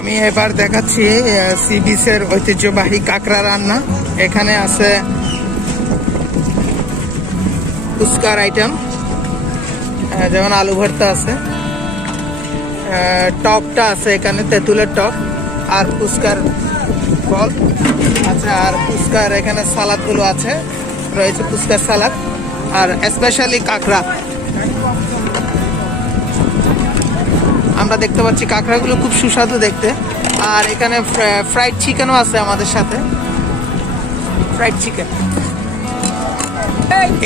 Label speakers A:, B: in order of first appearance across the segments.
A: আমি এবার দেখাচ্ছি সি বিচের ঐতিহ্যবাহী কাঁকড়া রান্না। এখানে আছে ফুচকার আইটেম যেমন আলু ভর্তা আছে। টকটা আছে এখানে, তেঁতুলের টক আর ফুচকার বল আচ্ছা আর ফুচকার এখানে সালাদগুলো আছে, রয়েছে ফুচকার সালাদ। আর স্পেশালি কাঁকড়া। আমরা দেখতে পাচ্ছি কাঁকড়াগুলো খুব সুস্বাদু দেখতে। আর এখানে ফ্রাইড চিকেনও আছে আমাদের সাথে। Fried chicken.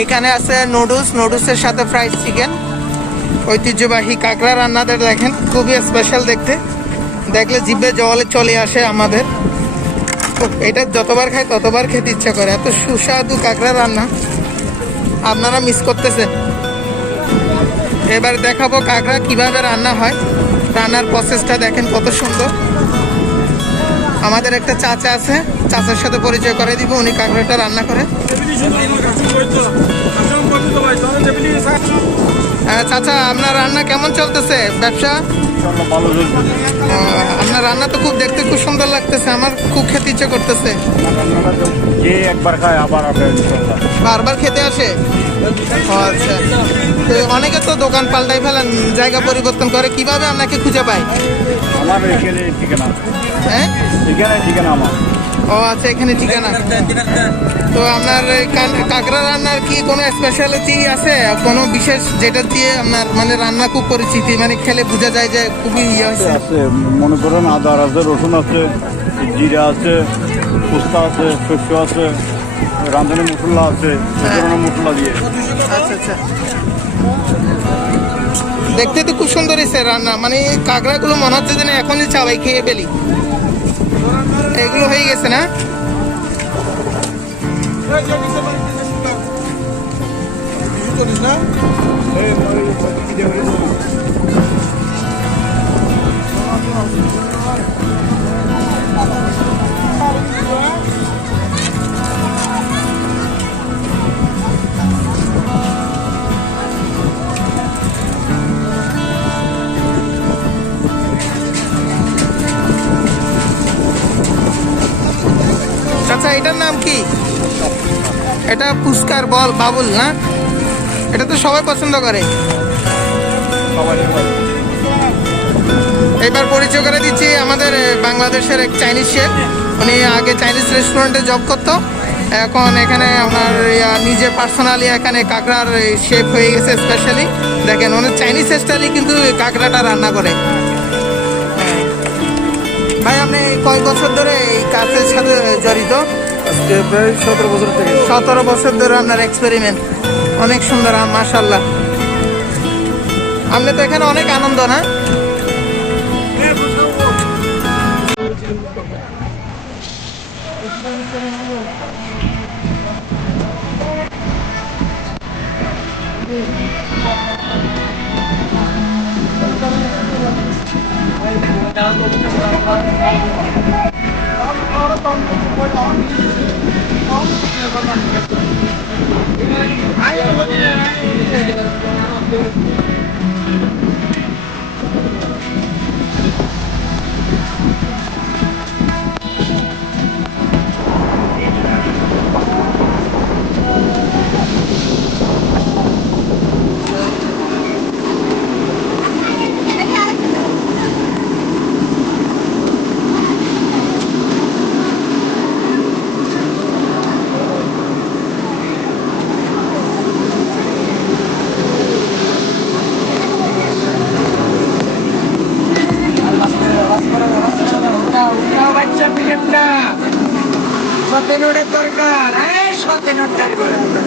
A: এখানে আছে নুডলস, নুডলসের সাথে ফ্রাইড চিকেন। ঐতিহ্যবাহী কাঁকড়া রান্নাদের দেখেন, খুবই স্পেশাল দেখতে। দেখলে জিভে জলে চলে আসে আমাদের। এটা যতবার খাই ততবার খেতে ইচ্ছা করে। এত সুস্বাদু কাঁকড়া রান্না। আপনারা মিস করতেছেন। এবার দেখাবো কাঁকড়া কীভাবে রান্না হয়। রান্নার প্রসেসটা দেখেন কত সুন্দর। আমাদের একটা চাচা আছে, চাচার সাথে পরিচয় করে দিব, উনি কাঁকড়াটা রান্না করে। চাচা আপনার রান্না কেমন চলতেছে? ব্যবসা? আপনার রান্না তো খুব দেখতে খুব সুন্দর লাগতেছে আমার খুব খেতে ইচ্ছে করতেছে।
B: যে একবার খায় আবার
A: বারবার খেতে আসে? আচ্ছা। তো অনেকে তো দোকান পাল্টাই ফেলেন জায়গা পরিবর্তন করে কীভাবে আপনাকে খুঁজে পায়?
B: আমার এখানে ঠিকানা
A: হ্যাঁ?
B: এখানে ঠিকানা আমার।
A: ও আচ্ছা এখানে ঠিকানা। তো আপনার কাঁকড়া রান্নার কি কোনো স্পেশালিটি আছে? কোনো বিশেষ যেটা দিয়ে আপনার মানে রান্না খুব পরিচিতি মানে খেলে বোঝা যায় যে খুবই ইয়ে হয়েছে
B: আছে মনে করেন আদার আছে রসুন আছে জিরা আছে পোস্তা আছে শস্য আছে রাঁধুনি মশলা আছে এই মশলা দিয়ে।
A: আচ্ছা আচ্ছা। দেখতে তো খুব সুন্দর হয়েছে রান্না। মানে কাঁকড়াগুলো মনে হচ্ছে যেন এখনই চাবাই খেয়ে ফেলি। এগুলো হয়ে গেছে না চাচা এটার নাম কি? এটা পুস্কার বল বাবুল না? এটা তো সবাই পছন্দ করে। এবার পরিচয় করে দিচ্ছি আমাদের বাংলাদেশের এক চাইনিজ শেফ উনি আগে চাইনিজ রেস্টুরেন্টে জব করতো। এখন এখানে আপনার নিজে পার্সোনালি এখানে কাঁকড়ার শেফ হয়ে গেছে স্পেশালি দেখেন উনি চাইনিজ স্টাইলে কিন্তু কাঁকড়াটা রান্না করে। ভাই আপনি কয় বছর ধরে এই কাজের সাথে জড়িত?
C: প্রায় সতেরো বছর থেকে।
A: সতেরো বছর ধরে আপনার এক্সপেরিমেন্ট অনেক সুন্দর মাশাল্লাহ আপনি তো এখানে অনেক আনন্দ না? 哎呀，我的天！
D: সতেরোটা দরকার। হ্যাঁ সতেরোটা দরকার